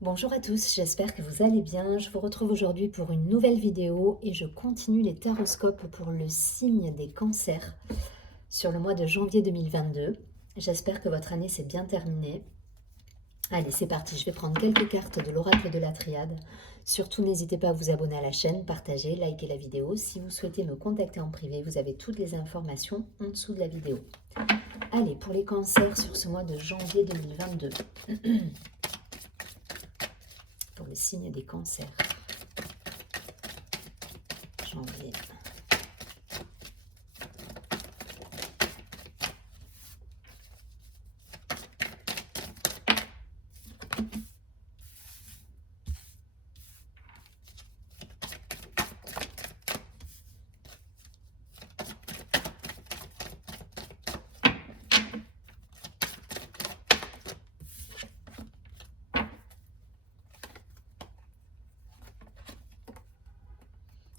Bonjour à tous, j'espère que vous allez bien. Je vous retrouve aujourd'hui pour une nouvelle vidéo et je continue les taroscopes pour le signe des cancers sur le mois de janvier 2022. J'espère que votre année s'est bien terminée. Allez, c'est parti, je vais prendre quelques cartes de l'oracle de la triade. Surtout, n'hésitez pas à vous abonner à la chaîne, partager, liker la vidéo. Si vous souhaitez me contacter en privé, vous avez toutes les informations en dessous de la vidéo. Allez, pour les cancers sur ce mois de janvier 2022. Pour le signe des cancers. Janvier.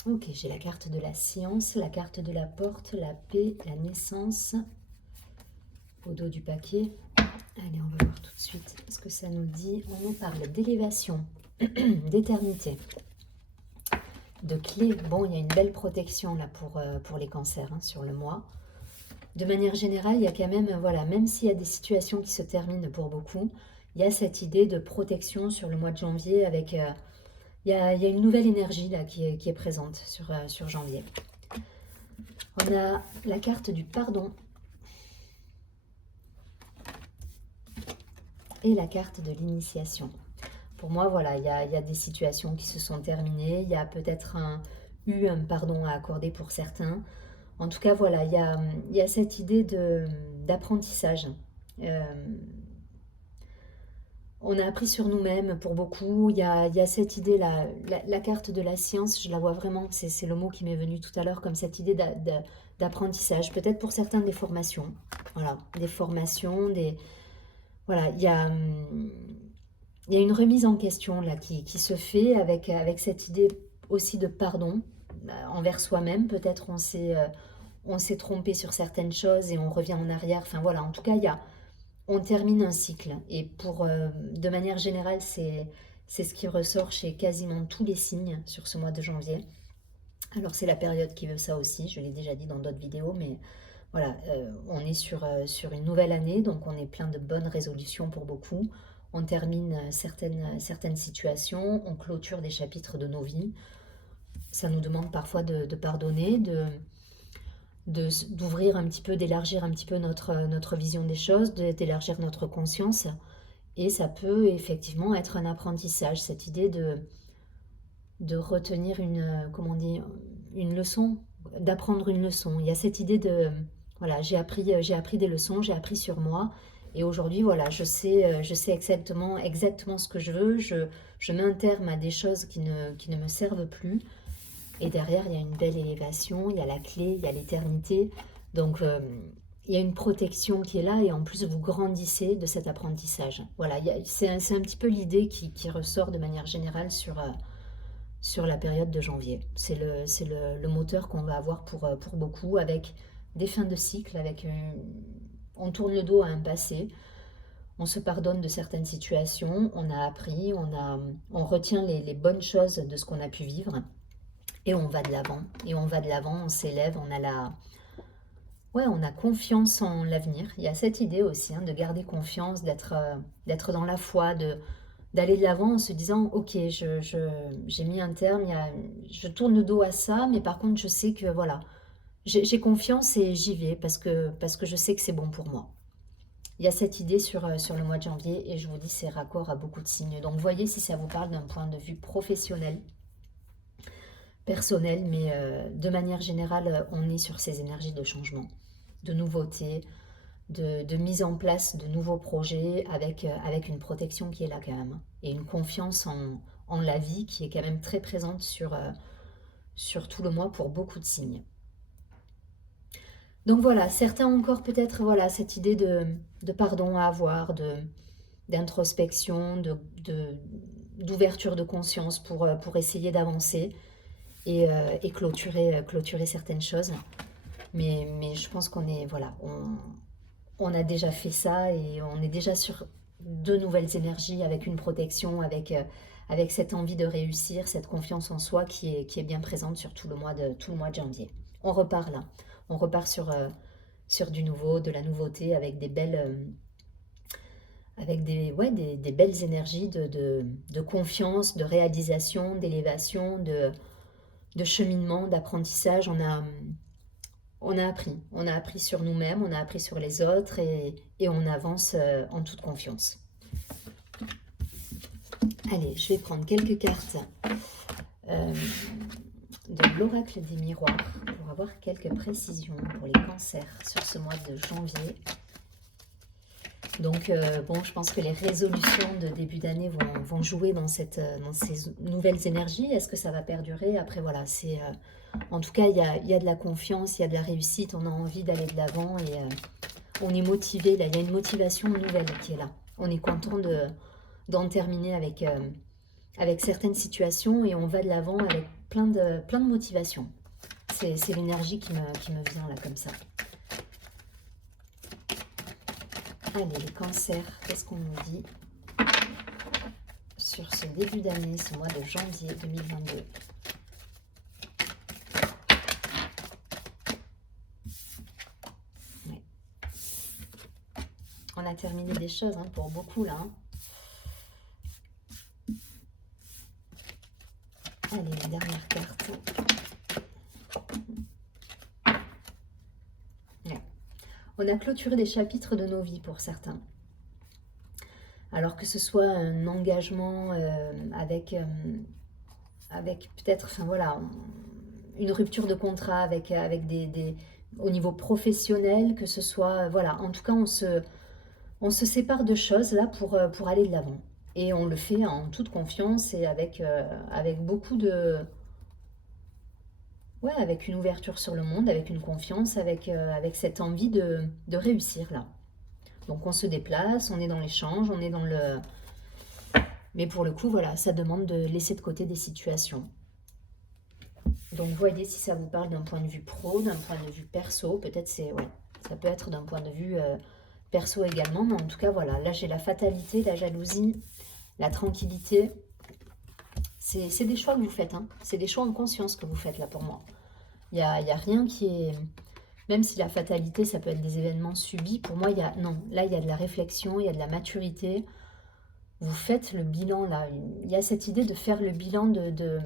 Ok, j'ai la carte de la science, la carte de la porte, la paix, la naissance au dos du paquet. Allez, on va voir tout de suite ce que ça nous dit. On nous parle d'élévation, d'éternité, de clés. Bon, il y a une belle protection là pour les cancers sur le mois. De manière générale, il y a quand même, voilà, même s'il y a des situations qui se terminent pour beaucoup, il y a cette idée de protection sur le mois de janvier avec... il y a une nouvelle énergie là qui est présente sur janvier. On a la carte du pardon et la carte de l'initiation. Pour moi, voilà, il y a des situations qui se sont terminées, il y a peut-être eu un pardon à accorder pour certains. En tout cas, voilà, il y a cette idée d'apprentissage. Euh, on a appris sur nous-mêmes pour beaucoup. Il y a cette idée-là, la carte de la science, je la vois vraiment, c'est le mot qui m'est venu tout à l'heure, comme cette idée d'apprentissage. Peut-être pour certains des formations. Voilà, des formations, voilà, il y a une remise en question là qui se fait avec cette idée aussi de pardon envers soi-même. Peut-être on s'est trompé sur certaines choses et on revient en arrière. Enfin voilà, en tout cas, on termine un cycle. Et de manière générale, c'est ce qui ressort chez quasiment tous les signes sur ce mois de janvier. Alors c'est la période qui veut ça aussi, je l'ai déjà dit dans d'autres vidéos, mais voilà, on est sur une nouvelle année, donc on est plein de bonnes résolutions pour beaucoup. On termine certaines situations, on clôture des chapitres de nos vies. Ça nous demande parfois de pardonner, d'ouvrir un petit peu, d'élargir un petit peu notre vision des choses, d'élargir notre conscience. Et ça peut effectivement être un apprentissage, cette idée de retenir comment dire, une leçon, d'apprendre une leçon. Il y a cette idée voilà, j'ai appris des leçons, j'ai appris sur moi, et aujourd'hui, voilà, je sais exactement ce que je veux, je mets un terme à des choses qui ne me servent plus, et derrière, il y a une belle élévation, il y a la clé, il y a l'éternité, donc il y a une protection qui est là, et en plus, vous grandissez de cet apprentissage. Voilà, c'est un petit peu l'idée qui ressort de manière générale sur la période de janvier. C'est le moteur qu'on va avoir pour beaucoup, avec des fins de cycle, on tourne le dos à un passé, on se pardonne de certaines situations, on a appris, on retient les bonnes choses de ce qu'on a pu vivre, et on va de l'avant, on s'élève, ouais, on a confiance en l'avenir. Il y a cette idée aussi de garder confiance, d'être dans la foi, d'aller de l'avant en se disant ok, j'ai mis un terme, je tourne le dos à ça, mais par contre je sais que voilà, j'ai confiance et j'y vais parce que je sais que c'est bon pour moi. Il y a cette idée sur le mois de janvier, et je vous dis c'est raccord à beaucoup de signes. Donc voyez si ça vous parle d'un point de vue professionnel, personnel, mais de manière générale, on est sur ces énergies de changement, de nouveauté, de mise en place de nouveaux projets avec une protection qui est là quand même, et une confiance en la vie qui est quand même très présente sur tout le mois pour beaucoup de signes. Donc voilà, certains ont encore peut-être voilà, cette idée de pardon à avoir, d'introspection, d'ouverture de conscience pour essayer d'avancer et clôturer certaines choses. Mais je pense qu'on est, voilà, on a déjà fait ça et on est déjà de nouvelles énergies, avec une protection, avec cette envie de réussir, cette confiance en soi qui est bien présente sur tout le mois de janvier. On repart là, on repart sur du nouveau, de la nouveauté, avec des belles, des belles énergies de confiance, de réalisation, d'élévation, de cheminement, d'apprentissage. On a appris sur nous-mêmes, on a appris sur les autres et on avance en toute confiance. Allez, je vais prendre quelques cartes de l'oracle des miroirs pour avoir quelques précisions pour les cancers sur ce mois de janvier. Donc, bon, je pense que les résolutions de début d'année vont jouer dans ces nouvelles énergies. Est-ce que ça va perdurer? Après, voilà, c'est... en tout cas, il y a de la confiance, il y a de la réussite, on a envie d'aller de l'avant et on est motivé. Là, il y a une motivation nouvelle qui est là. On est content d'en terminer avec certaines situations et on va de l'avant avec plein de motivation. C'est l'énergie qui me vient là comme ça. Allez, les cancers, qu'est-ce qu'on nous dit sur ce début d'année, ce mois de janvier 2022? Ouais. On a terminé des choses hein, pour beaucoup là. Hein. Allez, la dernière carte. Ouais. On a clôturé des chapitres de nos vies pour certains. Alors que ce soit un engagement avec peut-être, enfin voilà, une rupture de contrat avec au niveau professionnel, que ce soit, voilà, en tout cas on se sépare de choses là pour aller de l'avant. Et on le fait en toute confiance et avec beaucoup de... Ouais, avec une ouverture sur le monde, avec une confiance, avec cette envie de réussir là. Donc on se déplace, on est dans l'échange, on est dans le... Mais pour le coup, voilà, ça demande de laisser de côté des situations. Donc voyez si ça vous parle d'un point de vue pro, d'un point de vue perso. Peut-être c'est... Ouais, ça peut être d'un point de vue perso également. Mais en tout cas, voilà, là j'ai la fatalité, la jalousie, la tranquillité. C'est des choix que vous faites. Hein. C'est des choix en conscience que vous faites là pour moi. Il n'y a rien qui est... Même si la fatalité, ça peut être des événements subis, pour moi, non. Là, il y a de la réflexion, il y a de la maturité. Vous faites le bilan, là. Il y a cette idée de faire le bilan de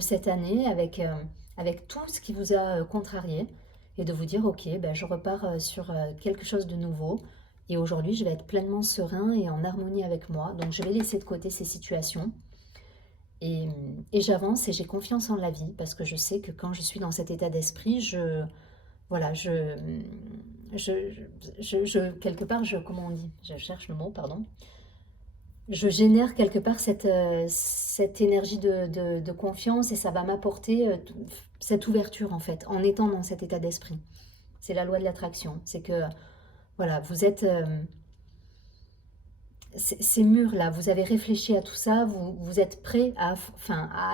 cette année avec tout ce qui vous a contrarié et de vous dire, ok, ben, je repars sur quelque chose de nouveau. Et aujourd'hui, je vais être pleinement serein et en harmonie avec moi. Donc, je vais laisser de côté ces situations. Et j'avance et j'ai confiance en la vie parce que je sais que quand je suis dans cet état d'esprit, voilà, quelque part, comment on dit? Je cherche le mot, pardon. Je génère quelque part cette énergie de confiance et ça va m'apporter cette ouverture en fait, en étant dans cet état d'esprit. C'est la loi de l'attraction. C'est que, voilà, vous êtes... ces murs-là, vous avez réfléchi à tout ça, vous êtes prêt à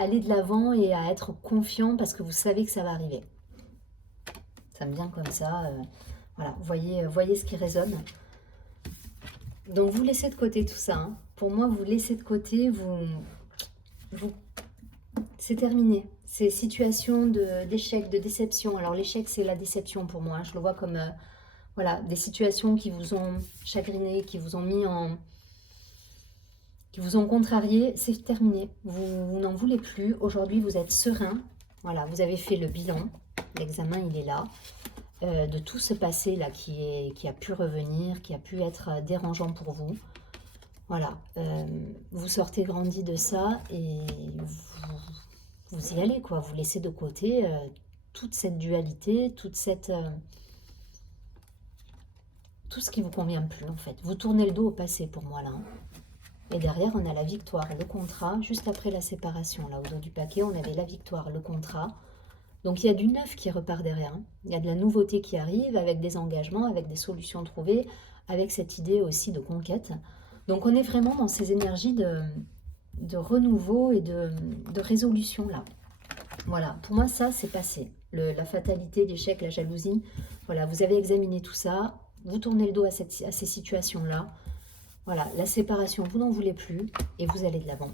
aller de l'avant et à être confiant parce que vous savez que ça va arriver. Ça me vient comme ça. Voilà, voyez ce qui résonne. Donc vous laissez de côté tout ça. Hein. Pour moi, vous laissez de côté, c'est terminé. Ces situations d'échec, de déception. Alors l'échec, c'est la déception pour moi. Je le vois comme voilà, des situations qui vous ont chagriné, qui vous ont mis en... qui vous ont contrarié, c'est terminé. Vous n'en voulez plus. Aujourd'hui, vous êtes serein. Voilà, vous avez fait le bilan. L'examen, il est là. De tout ce passé là qui a pu revenir, qui a pu être dérangeant pour vous. Voilà, vous sortez grandi de ça et vous y allez quoi. Vous laissez de côté toute cette dualité, tout ce qui vous convient plus en fait. Vous tournez le dos au passé pour moi là. Hein. Et derrière on a la victoire, le contrat. Juste après la séparation là au dos du paquet, on avait la victoire, le contrat. Donc il y a du neuf qui repart derrière. Hein. Il y a de la nouveauté qui arrive avec des engagements, avec des solutions trouvées, avec cette idée aussi de conquête. Donc on est vraiment dans ces énergies de renouveau et de résolution là. Voilà, pour moi ça c'est passé. La fatalité, l'échec, la jalousie. Voilà, vous avez examiné tout ça, vous tournez le dos à ces situations-là. Voilà, la séparation, vous n'en voulez plus et vous allez de l'avant.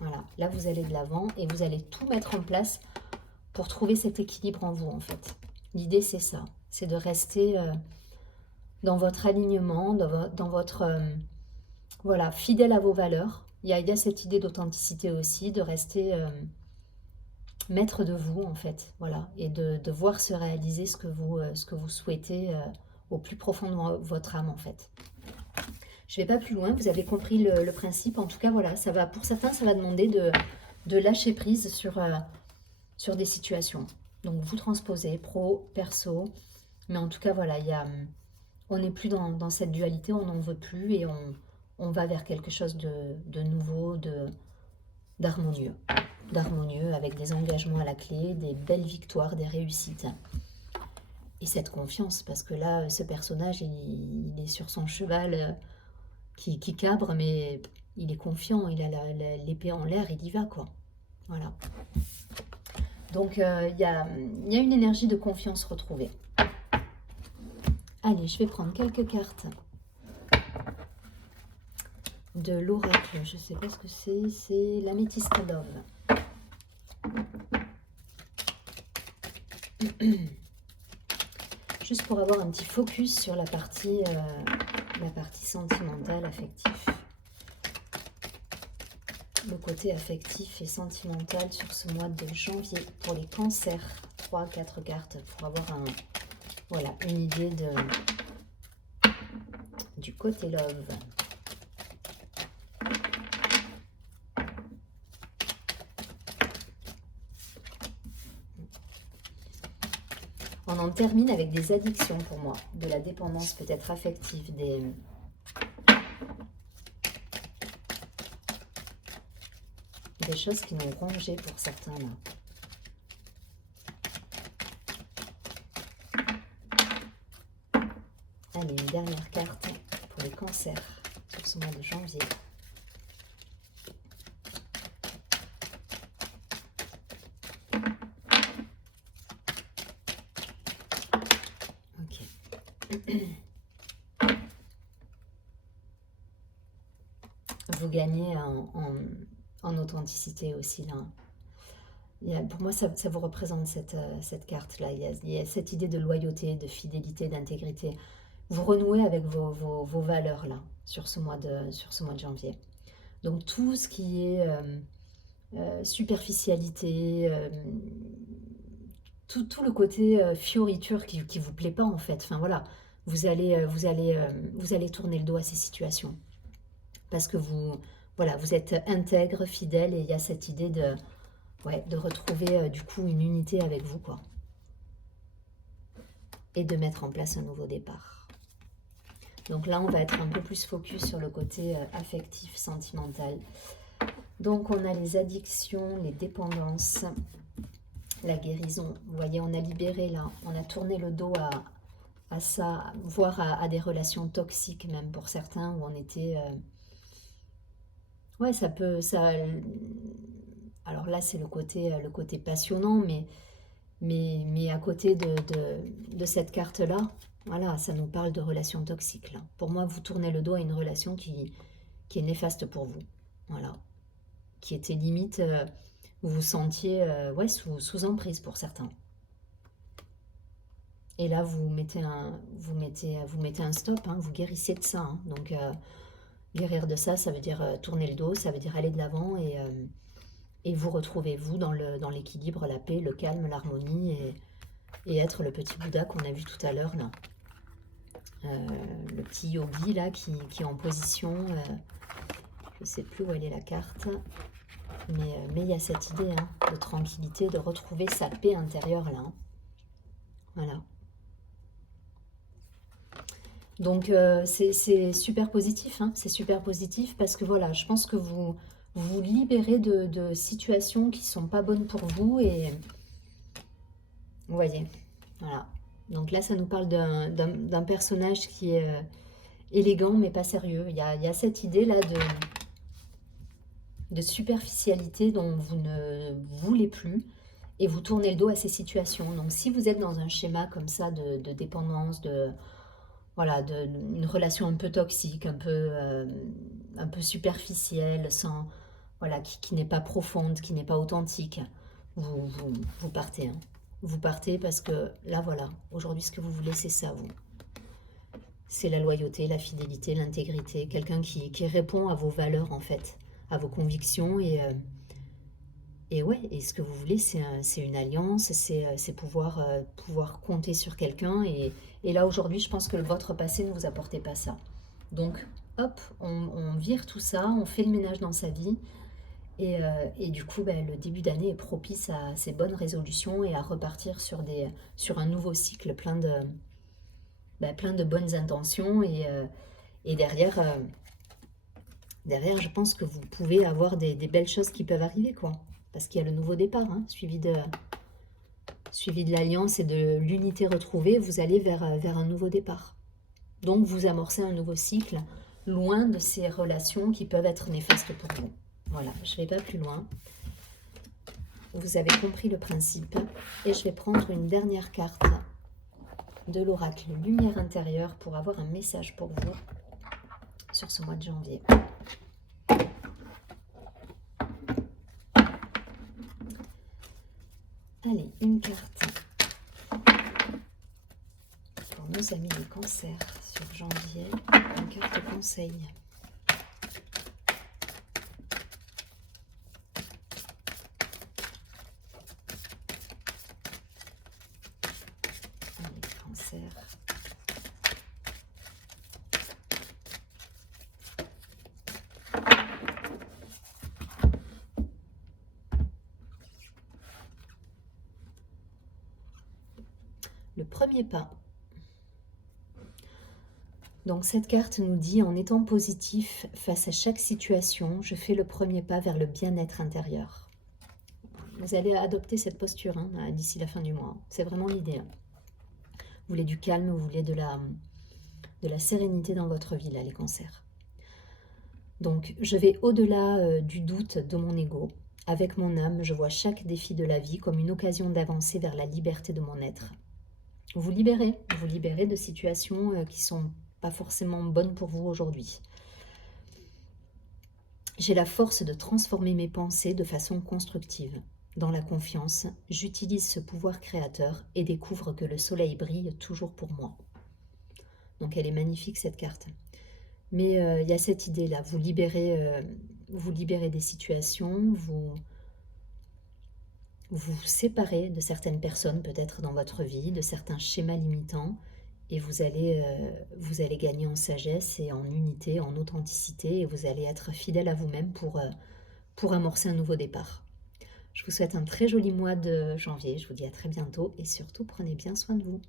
Voilà, là vous allez de l'avant et vous allez tout mettre en place pour trouver cet équilibre en vous en fait. L'idée c'est ça, c'est de rester dans votre alignement, dans votre... voilà, fidèle à vos valeurs. Il y a cette idée d'authenticité aussi, de rester maître de vous en fait, voilà, et de voir se réaliser ce que vous souhaitez au plus profond de votre âme en fait. Je ne vais pas plus loin, vous avez compris le principe. En tout cas, voilà, ça va, pour certains, ça va demander de lâcher prise sur des situations. Donc, vous transposez pro, perso. Mais en tout cas, voilà, on n'est plus dans cette dualité, on n'en veut plus et on va vers quelque chose de nouveau, d'harmonieux. D'harmonieux, avec des engagements à la clé, des belles victoires, des réussites. Et cette confiance, parce que là, ce personnage, il est sur son cheval... qui cabre, mais il est confiant, il a l'épée en l'air, il y va, quoi. Voilà. Donc, il y a une énergie de confiance retrouvée. Allez, je vais prendre quelques cartes de l'oracle. Je ne sais pas ce que c'est l'Amethyst Love. Juste pour avoir un petit focus sur la partie sentimentale, affective. Le côté affectif et sentimental sur ce mois de janvier pour les cancers. 3-4 cartes pour avoir voilà, une idée du côté love. On en termine avec des addictions pour moi, de la dépendance peut-être affective, des choses qui nous rongé pour certains là. Allez, une dernière carte pour les cancers sur ce mois de janvier. Vous gagnez en authenticité aussi là. Pour moi, ça vous représente cette carte-là. Il y a cette idée de loyauté, de fidélité, d'intégrité. Vous renouez avec vos valeurs là sur ce mois de janvier. Donc tout ce qui est superficialité, tout le côté fioriture qui vous plaît pas en fait. Enfin voilà, vous allez tourner le dos à ces situations parce que voilà, vous êtes intègre, fidèle et il y a cette idée de retrouver du coup une unité avec vous quoi, et de mettre en place un nouveau départ. Donc là, on va être un peu plus focus sur le côté affectif, sentimental. Donc on a les addictions, les dépendances, la guérison. Vous voyez, on a libéré là, on a tourné le dos à ça, voire à des relations toxiques même pour certains où on était... Ouais, ça peut... Alors là, c'est le côté passionnant, mais à côté de cette carte-là, voilà, ça nous parle de relations toxiques. Là. Pour moi, vous tournez le dos à une relation qui est néfaste pour vous. Voilà. Qui était limite, vous vous sentiez sous emprise pour certains. Et là, vous mettez un stop, hein, vous guérissez de ça. Hein. Donc, guérir de ça, ça veut dire tourner le dos, ça veut dire aller de l'avant et vous retrouvez vous dans l'équilibre, la paix, le calme, l'harmonie et être le petit Bouddha qu'on a vu tout à l'heure là. Le petit yogi là qui est en position, je ne sais plus où elle est la carte, mais il y a cette idée hein, de tranquillité, de retrouver sa paix intérieure là. Hein. Voilà. Donc c'est super positif, hein, c'est super positif parce que voilà, je pense que vous libérez de situations qui ne sont pas bonnes pour vous et vous voyez, voilà. Donc là, ça nous parle d'un personnage qui est élégant mais pas sérieux. Il y a cette idée là de superficialité dont vous ne voulez plus et vous tournez le dos à ces situations. Donc si vous êtes dans un schéma comme ça de dépendance, voilà, une relation un peu toxique, un peu superficielle, sans, voilà, qui n'est pas profonde, qui n'est pas authentique, vous partez. Hein. Vous partez parce que là, voilà, aujourd'hui, ce que vous voulez, c'est ça, vous. C'est la loyauté, la fidélité, l'intégrité, quelqu'un qui répond à vos valeurs, en fait, à vos convictions. Et ouais, et ce que vous voulez, c'est une alliance, c'est pouvoir compter sur quelqu'un. Et là, aujourd'hui, je pense que votre passé ne vous apportait pas ça. Donc, hop, on vire tout ça, on fait le ménage dans sa vie. Et du coup, ben, le début d'année est propice à ces bonnes résolutions et à repartir sur un nouveau cycle plein de bonnes intentions. Et derrière, je pense que vous pouvez avoir des belles choses qui peuvent arriver, quoi. Parce qu'il y a le nouveau départ, hein, suivi de l'alliance et de l'unité retrouvée, vous allez vers un nouveau départ. Donc vous amorcez un nouveau cycle, loin de ces relations qui peuvent être néfastes pour vous. Voilà, je ne vais pas plus loin. Vous avez compris le principe. Et je vais prendre une dernière carte de l'oracle Lumière intérieure pour avoir un message pour vous sur ce mois de janvier. Allez, une carte pour nos amis des cancers sur janvier. Une carte conseil. Allez, cancer. Le premier pas. Donc cette carte nous dit, en étant positif face à chaque situation, je fais le premier pas vers le bien-être intérieur. Vous allez adopter cette posture hein, d'ici la fin du mois. C'est vraiment l'idée. Hein. Vous voulez du calme, vous voulez de la sérénité dans votre vie, là, les cancers. Donc je vais au-delà du doute de mon ego. Avec mon âme, je vois chaque défi de la vie comme une occasion d'avancer vers la liberté de mon être. Vous libérez de situations qui sont pas forcément bonnes pour vous aujourd'hui. J'ai la force de transformer mes pensées de façon constructive. Dans la confiance, j'utilise ce pouvoir créateur et découvre que le soleil brille toujours pour moi. Donc elle est magnifique cette carte. Mais il y a cette idée-là, vous libérez des situations, vous vous séparez de certaines personnes peut-être dans votre vie, de certains schémas limitants, et vous allez gagner en sagesse et en unité, en authenticité, et vous allez être fidèle à vous-même pour amorcer un nouveau départ. Je vous souhaite un très joli mois de janvier, je vous dis à très bientôt, et surtout prenez bien soin de vous.